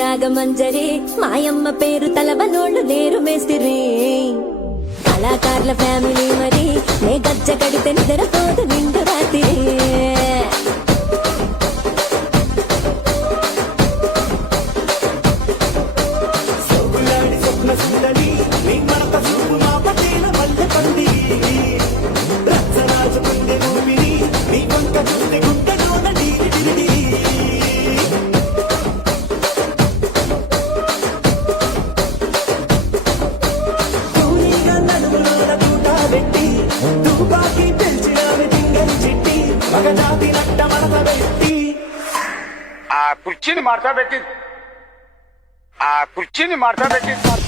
రాగమంజరి మాయమ్మ పేరు తలవనోళ్ళు లేరు మేస్తిరి కళాకారుల ఫ్యామిలీ మరి నే గజ్జ కడితే నిద్రపోదు నిండు రాత్రి కుర్చీని మార్చబెట్టి